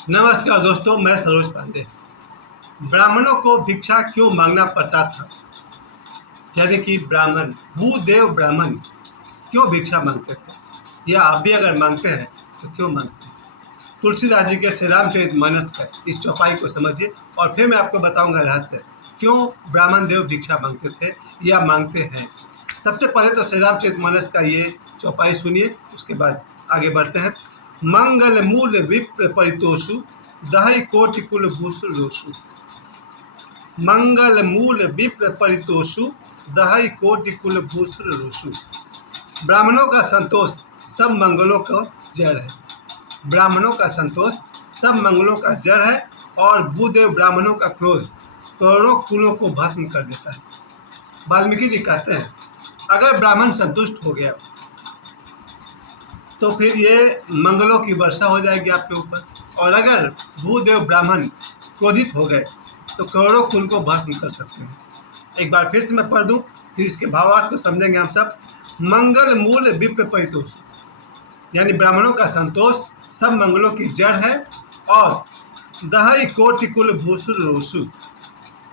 नमस्कार दोस्तों, मैं सरोज पांडे। ब्राह्मणों को भिक्षा क्यों मांगना पड़ता था? यानी कि ब्राह्मण, भूदेव ब्राह्मण क्यों भिक्षा मांगते थे, या आप भी अगर मांगते हैं तो क्यों मांगते हैं? तुलसीदास जी के श्री रामचरितमानस का इस चौपाई को समझिए और फिर मैं आपको बताऊंगा रहस्य क्यों ब्राह्मण देव भिक्षा मांगते थे या मांगते हैं। सबसे पहले तो श्री रामचरितमानस का ये चौपाई सुनिए, उसके बाद आगे बढ़ते हैं। मंगल मूल विप्र परितोषु, दहि कोटि कुल भूषु रोषु। मंगल मूल विप्र परितोषु, दहि कोटि कुल भूषु रोषु। ब्राह्मणों का संतोष सब मंगलों का जड़ है। ब्राह्मणों का संतोष सब मंगलों का जड़ है और भूदेव ब्राह्मणों का क्रोध करोड़ों कुलों को भस्म कर देता है। वाल्मीकि जी कहते हैं, अगर ब्राह्मण संतुष्ट हो गया तो फिर ये मंगलों की वर्षा हो जाएगी आपके ऊपर, और अगर भूदेव ब्राह्मण क्रोधित हो गए तो करोड़ों कुल को भस्म कर सकते हैं। एक बार फिर से मैं पढ़ दूं, फिर इसके भावार्थ को समझेंगे हम सब। मंगल मूल विप्र परितोष, यानी ब्राह्मणों का संतोष सब मंगलों की जड़ है, और दहि कोटि कुल भूसुर रोसु,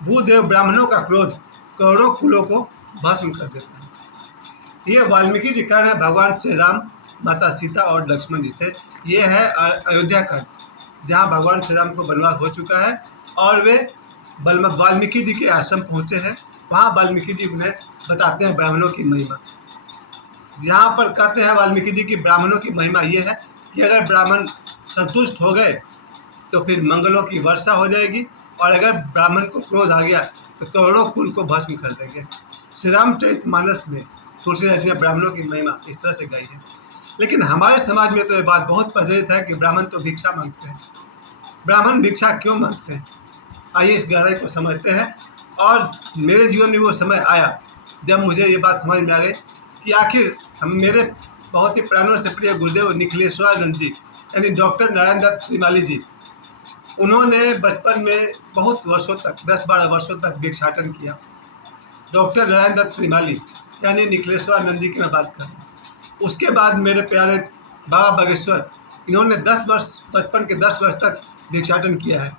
भूदेव ब्राह्मणों का क्रोध करोड़ों कुलों को भस्म कर देता है। ये वाल्मीकि जी कह रहे हैं भगवान श्री राम, माता सीता और लक्ष्मण जी से। ये है अयोध्या का, जहाँ भगवान श्री राम को वनवास हो चुका है और वे वाल्मीकि जी के आश्रम पहुँचे हैं। वहाँ वाल्मीकि जी उन्हें बताते हैं ब्राह्मणों की महिमा। यहाँ पर कहते हैं वाल्मीकि जी की ब्राह्मणों की महिमा ये है कि अगर ब्राह्मण संतुष्ट हो गए तो फिर मंगलों की वर्षा हो जाएगी, और अगर ब्राह्मण को क्रोध आ गया तो करोड़ों कुल को भस्म कर देंगे। श्री रामचरितमानस में तुलसीदास जी ने ब्राह्मणों की महिमा इस तरह से गाई है। लेकिन हमारे समाज में तो ये बात बहुत प्रचलित है कि ब्राह्मण तो भिक्षा मांगते हैं। ब्राह्मण भिक्षा क्यों मांगते हैं, आइए इस गहराई को समझते हैं। और मेरे जीवन में वो समय आया जब मुझे ये बात समझ में आ गई कि आखिर हम मेरे बहुत ही प्राणों से प्रिय गुरुदेव निखिलेश्वरानंद जी, यानी डॉक्टर नारायण दत्त श्रीमाली जी, उन्होंने बचपन में बहुत वर्षों तक, 10-12 वर्षों तक भिक्षाटन किया। डॉक्टर नारायण दत्त श्रीमाली यानी निखिलेश्वरानंद जी की मैं बात कर रहा हूँ। उसके बाद मेरे प्यारे बाबा बागेश्वर, इन्होंने 10 वर्ष, बचपन के 10 वर्ष तक भिक्षाटन किया है।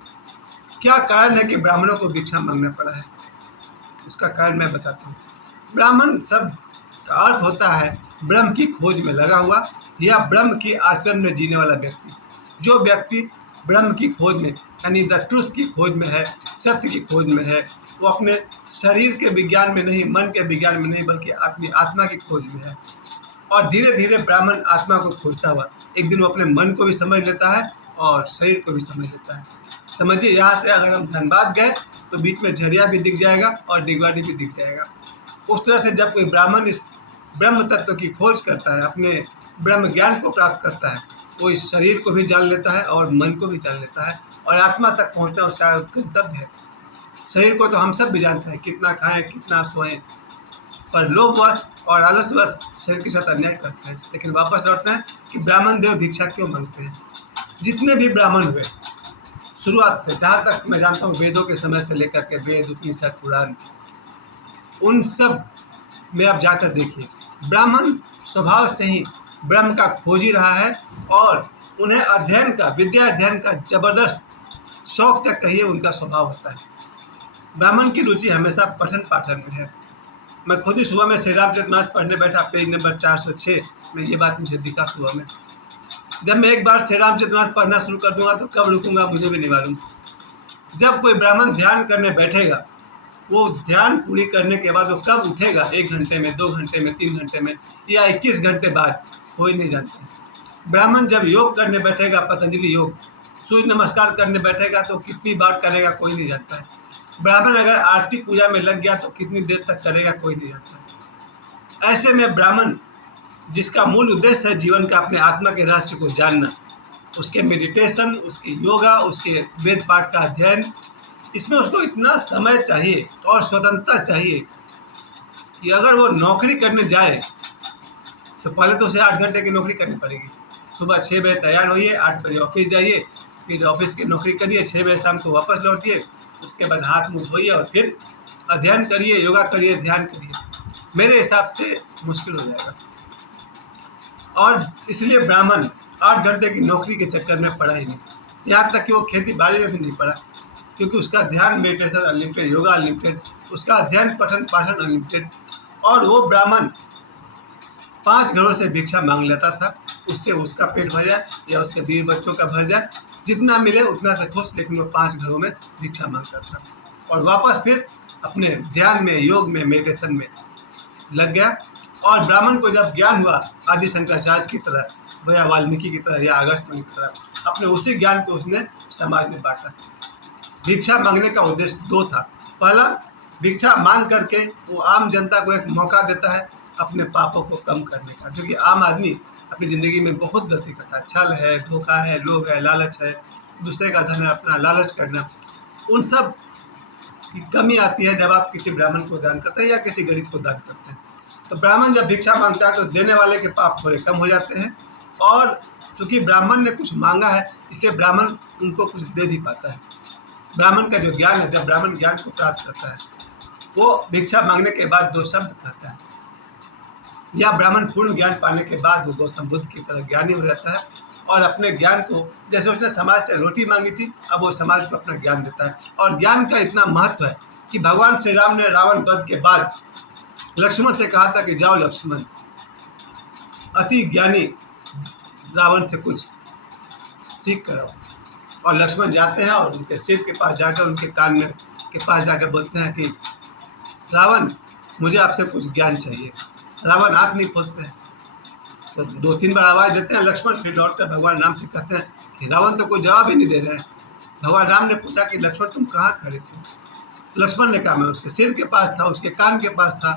क्या कारण है कि ब्राह्मणों को भिक्षा मांगना पड़ा है? उसका कारण मैं बताता हूँ। ब्राह्मण शब्द का अर्थ होता है ब्रह्म की खोज में लगा हुआ या ब्रह्म की आचरण में जीने वाला व्यक्ति। जो व्यक्ति ब्रह्म की खोज में, यानी द ट्रूथ की खोज में है, सत्य की खोज में है, वो अपने शरीर के विज्ञान में नहीं, मन के विज्ञान में नहीं, बल्कि अपनी आत्मा की खोज में है। और धीरे धीरे ब्राह्मण आत्मा को खोजता हुआ एक दिन वो अपने मन को भी समझ लेता है और शरीर को भी समझ लेता है। समझिए, यहाँ से अगर हम धनबाद गए तो बीच में झरिया भी दिख जाएगा और डिगवाड़ी भी दिख जाएगा। उस तरह से जब कोई ब्राह्मण इस ब्रह्म तत्व की खोज करता है, अपने ब्रह्म ज्ञान को प्राप्त करता है, वो इस शरीर को भी जान लेता है और मन को भी जान लेता है, और आत्मा तक पहुँचना उसका गंतव्य है। शरीर को तो हम सब भी जानते हैं, कितना खाएं कितना सोएं, पर लोभवश और आलसवश शरीर के साथ अन्याय करते हैं। लेकिन वापस लौटते हैं कि ब्राह्मण देव भिक्षा क्यों मांगते हैं। जितने भी ब्राह्मण हुए शुरुआत से, जहाँ तक मैं जानता हूँ, वेदों के समय से लेकर के वेद, उपनिषद, पुराण, उन सब में आप जाकर देखिए, ब्राह्मण स्वभाव से ही ब्रह्म का खोजी रहा है, और उन्हें अध्ययन का, विद्या अध्ययन का जबरदस्त शौक तक कहिए उनका स्वभाव होता है। ब्राह्मण की रुचि हमेशा पठन पाठन में है। मैं खुद ही सुबह में श्री रामचरितमानस पढ़ने बैठा, पेज नंबर 406 में ये बात मुझे दिखा सुबह में। जब मैं एक बार श्री रामचरितमानस पढ़ना शुरू कर दूंगा तो कब रुकूंगा मुझे भी नहीं मालूम। जब कोई ब्राह्मण ध्यान करने बैठेगा, वो ध्यान पूरी करने के बाद वो कब उठेगा, 1 घंटे में, 2 घंटे में, 3 घंटे में, या 21 घंटे बाद, कोई नहीं जानता। ब्राह्मण जब योग करने बैठेगा, पतंजलि योग, सूर्य नमस्कार करने बैठेगा तो कितनी बार करेगा कोई नहीं जानता है। ब्राह्मण अगर आरती पूजा में लग गया तो कितनी देर तक करेगा कोई नहीं जानता। ऐसे में ब्राह्मण, जिसका मूल उद्देश्य है जीवन का अपने आत्मा के रहस्य को जानना, उसके मेडिटेशन, उसके योगा, उसके वेद पाठ का अध्ययन, इसमें उसको इतना समय चाहिए और स्वतंत्रता चाहिए कि अगर वो नौकरी करने जाए तो पहले तो उसे 8 घंटे की नौकरी करनी पड़ेगी। सुबह 6 बजे तैयार होइए, 8 बजे ऑफिस जाइए, फिर ऑफिस की नौकरी करिए, 6 बजे शाम को वापस लौटिए, उसके बाद हाथ मुँह धोइए और फिर अध्ययन करिए, योगा करिए, ध्यान करिए। मेरे हिसाब से मुश्किल हो जाएगा। और इसलिए ब्राह्मण 8 घंटे की नौकरी के चक्कर में पड़ा ही नहीं। यहाँ तक कि वो खेती बाड़ी में भी नहीं पड़ा, क्योंकि उसका ध्यान मेडिटेशन अनलिमिटेड, योगा अनलिमिटेड, उसका अध्ययन पठन पाठन अनलिमिटेड। और वो ब्राह्मण 5 घरों से भिक्षा मांग लेता था, उससे उसका पेट भर जाए या उसके बीवी बच्चों का भर जाए, जितना मिले उतना से खुश, लेकिन वो 5 घरों में भिक्षा मांगता था और वापस फिर अपने ध्यान में, योग में, मेडिटेशन में लग गया। और ब्राह्मण को जब ज्ञान हुआ, आदि शंकराचार्य की तरह, भैया वाल्मीकि की तरह या अगस्त्य की तरह, अपने उसी ज्ञान को उसने समाज में बांटा। भिक्षा मांगने का उद्देश्य 2 था। पहला, भिक्षा मांग करके वो आम जनता को एक मौका देता है अपने पापों को कम करने का, जो कि आम आदमी अपनी ज़िंदगी में बहुत गलती करता है। छल है, धोखा है, लोभ है, लालच है, दूसरे का धन अपना लालच करना, उन सब की कमी आती है जब आप किसी ब्राह्मण को दान करते हैं या किसी गरीब को दान करते हैं। तो ब्राह्मण जब भिक्षा मांगता है तो देने वाले के पाप थोड़े कम हो जाते हैं, और चूँकि ब्राह्मण ने कुछ मांगा है इसलिए ब्राह्मण उनको कुछ दे भी पाता है। ब्राह्मण का जो ज्ञान है, जब ब्राह्मण ज्ञान को प्राप्त करता है, वो भिक्षा मांगने के बाद 2 शब्द कहता है, या ब्राह्मण पूर्ण ज्ञान पाने के बाद वो गौतम बुद्ध की तरह ज्ञानी हो जाता है और अपने ज्ञान को, जैसे उसने समाज से रोटी मांगी थी, अब वो समाज को अपना ज्ञान देता है। और ज्ञान का इतना महत्व है कि भगवान श्री राम ने रावण वध के बाद लक्ष्मण से कहा था कि जाओ लक्ष्मण, अति ज्ञानी रावण से कुछ सीख कर आओ। और लक्ष्मण जाते हैं और उनके सिर के पास जाकर, उनके कान में के पास जाकर बोलते हैं कि रावण, मुझे आपसे कुछ ज्ञान चाहिए। रावण आँख नहीं खोलते हैं, तो 2-3 बार आवाज़ देते हैं लक्ष्मण, फिर लौट कर भगवान राम से कहते हैं कि रावण तो कोई जवाब ही नहीं दे रहे हैं। भगवान राम ने पूछा कि लक्ष्मण तुम कहाँ खड़े थे? लक्ष्मण ने कहा मैं उसके सिर के पास था, उसके कान के पास था,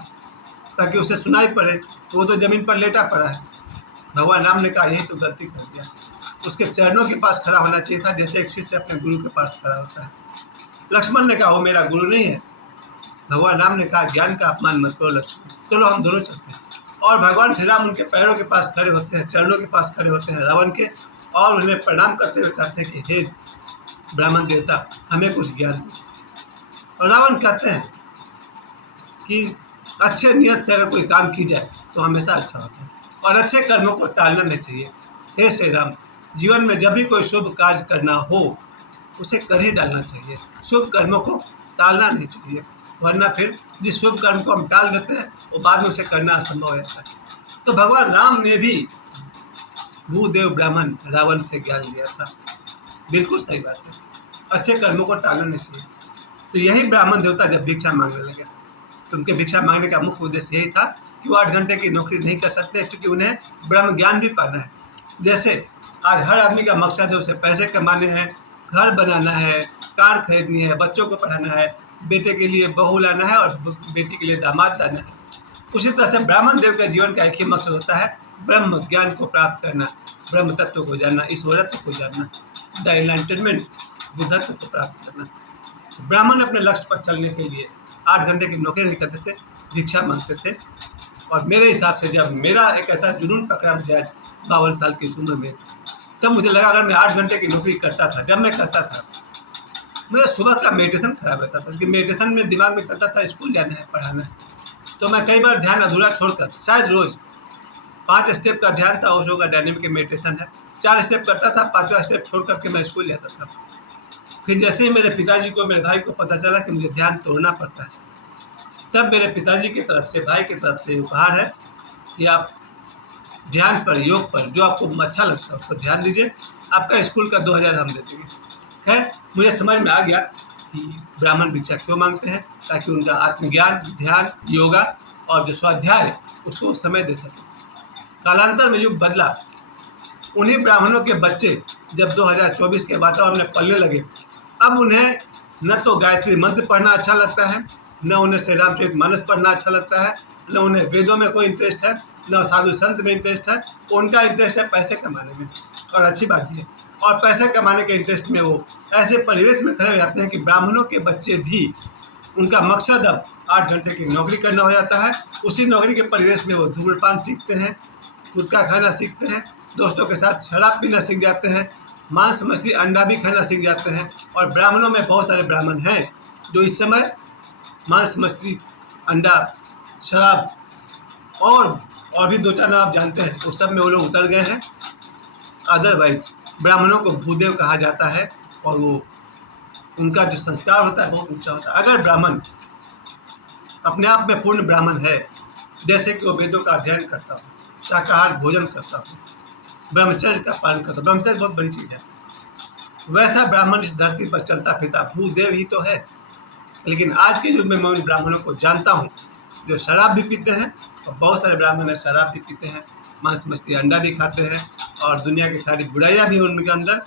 ताकि उसे सुनाई पड़े, तो वो तो ज़मीन पर लेटा पड़ा है। भगवान राम ने कहा यही तो गलती कर दिया, उसके चरणों के पास खड़ा होना चाहिए था, जैसे एक शिष्य अपने गुरु के पास खड़ा होता है। लक्ष्मण ने कहा वो मेरा गुरु नहीं है। भगवान राम ने कहा ज्ञान का अपमान मत करो लक्ष्मण, चलो हम दोनों चलते हैं। और भगवान श्री राम उनके पैरों के पास खड़े होते हैं, चरणों के पास खड़े होते हैं रावण के, और उन्हें प्रणाम करते हुए कहते हैं कि हे ब्राह्मण देवता, हमें कुछ ज्ञान दो। और रावण कहते हैं कि अच्छे नियत से अगर कोई काम की जाए तो हमेशा अच्छा होता है, और अच्छे कर्मों को टालना नहीं चाहिए। हे श्री राम, जीवन में जब भी कोई शुभ कार्य करना हो उसे कर ही डालना चाहिए, शुभ कर्मों को टालना नहीं चाहिए, वरना फिर जिस शुभ कर्म को हम टाल देते हैं वो बाद में उसे करना असंभव हो जाता है। तो भगवान राम ने भी भूदेव ब्राह्मण रावण से ज्ञान लिया था, बिल्कुल सही बात है, अच्छे कर्मों को टालना नहीं चाहिए। तो यही ब्राह्मण देवता जब भिक्षा मांगने लगे तो उनके भिक्षा मांगने का मुख्य उद्देश्य यही था कि वो 8 घंटे की नौकरी नहीं कर सकते, क्योंकि उन्हें ब्रह्म ज्ञान भी पाना है। जैसे आज हर आदमी का मकसद है उसे पैसे कमाने हैं, घर बनाना है, कार खरीदनी है, बच्चों को पढ़ाना है, बेटे के लिए बहू लाना है और बेटी के लिए दामाद लाना है। उसी तरह से ब्राह्मण देव का जीवन का एक ही मकसद होता है, ब्रह्म ज्ञान को प्राप्त करना, ब्रह्म तत्व को जानना, ईश्वरत्व को जानना, द एनलाइटनमेंट, बुद्धत्व को प्राप्त करना। तो ब्राह्मण अपने लक्ष्य पर चलने के लिए 8 घंटे की नौकरी नहीं करते थे, भिक्षा मांगते थे। और मेरे हिसाब से जब मेरा एक ऐसा जुनून पकड़ा मुझे 52 साल की उम्र में, तब मुझे लगा अगर मैं 8 घंटे की नौकरी करता था, जब मैं करता था, मेरा सुबह का मेडिटेशन खराब रहता था, क्योंकि मेडिटेशन में दिमाग में चलता था स्कूल जाना है, पढ़ाना है। तो मैं कई बार ध्यान अधूरा छोड़कर, शायद रोज़ 5 स्टेप का ध्यान था, ओशो का डायनेमिक मेडिटेशन है, 4 स्टेप करता था, 5वां स्टेप छोड़ करके मैं स्कूल जाता था। फिर जैसे ही मेरे पिताजी को, मेरे भाई को पता चला कि मुझे ध्यान तोड़ना पड़ता है, तब मेरे पिताजी की तरफ से, भाई की तरफ से उपहार है कि आप ध्यान पर, योग पर, जो आपको अच्छा लगता है उस पर ध्यान दीजिए, आपका स्कूल का 2000 हम दे देंगे। खैर, मुझे समझ में आ गया कि ब्राह्मण भिक्षा क्यों मांगते हैं, ताकि उनका आत्मज्ञान, ध्यान, योगा और जो स्वाध्याय है उसको समय दे सकें। कालांतर में युग बदला, उन्हीं ब्राह्मणों के बच्चे जब 2024 के वातावरण में पलने लगे, अब उन्हें न तो गायत्री मंत्र पढ़ना अच्छा लगता है, न उन्हें श्री रामचरितमानस पढ़ना अच्छा लगता है, न उन्हें वेदों में कोई इंटरेस्ट है, न साधु संत में इंटरेस्ट है। उनका इंटरेस्ट है पैसे कमाने में, और अच्छी बात है। और पैसे कमाने के इंटरेस्ट में वो ऐसे परिवेश में खड़े हो जाते हैं कि ब्राह्मणों के बच्चे भी, उनका मकसद अब 8 घंटे की नौकरी करना हो जाता है। उसी नौकरी के परिवेश में वो धूम्रपान सीखते हैं, गुटखा खाना सीखते हैं, दोस्तों के साथ शराब पीना सीख जाते हैं, मांस मछली अंडा भी खाना सीख जाते हैं। और ब्राह्मणों में बहुत सारे ब्राह्मण हैं जो इस समय मांस मछली अंडा शराब और भी 2-4 नाम आप जानते हैं, उस सब में वो लोग उतर गए हैं। अदरवाइज ब्राह्मणों को भूदेव कहा जाता है और वो उनका जो संस्कार होता है बहुत ऊंचा होता है। अगर ब्राह्मण अपने आप में पूर्ण ब्राह्मण है, जैसे कि वो वेदों का अध्ययन करता हो, शाकाहार भोजन करता हो, ब्रह्मचर्य का पालन करता हो, ब्रह्मचर्य बहुत बड़ी चीज़ है, वैसा ब्राह्मण इस धरती पर चलता फिरता भूदेव ही तो है। लेकिन आज के युग में मैं उन ब्राह्मणों को जानता हूँ जो शराब भी पीते हैं, और बहुत सारे ब्राह्मण है शराब भी पीते हैं, मांस मछली अंडा भी खाते हैं, और दुनिया की सारी बुराइयाँ भी उनके अंदर।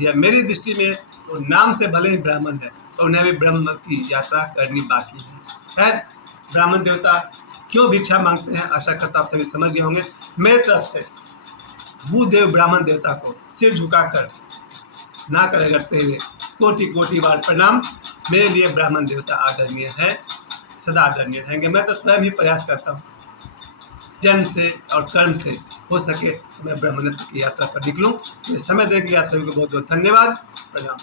या मेरी दृष्टि में वो नाम से भले ही ब्राह्मण है, और उन्हें भी ब्रह्म की यात्रा करनी बाकी है। खैर, ब्राह्मण देवता क्यों भिक्षा मांगते हैं, आशा करता आप सभी समझ गए होंगे। मेरी तरफ से भूदेव ब्राह्मण देवता को सिर झुकाकर नाक रगड़ते हुए कोटि कोटि बार प्रणाम। मेरे लिए ब्राह्मण देवता आदरणीय है, सदा आदरणीय रहेंगे। मैं तो स्वयं ही प्रयास करता हूँ जन्म से और कर्म से हो सके तो मैं ब्राह्मणत्व की यात्रा पर निकलूँ। समय देने के लिए आप सभी को बहुत बहुत धन्यवाद। प्रणाम।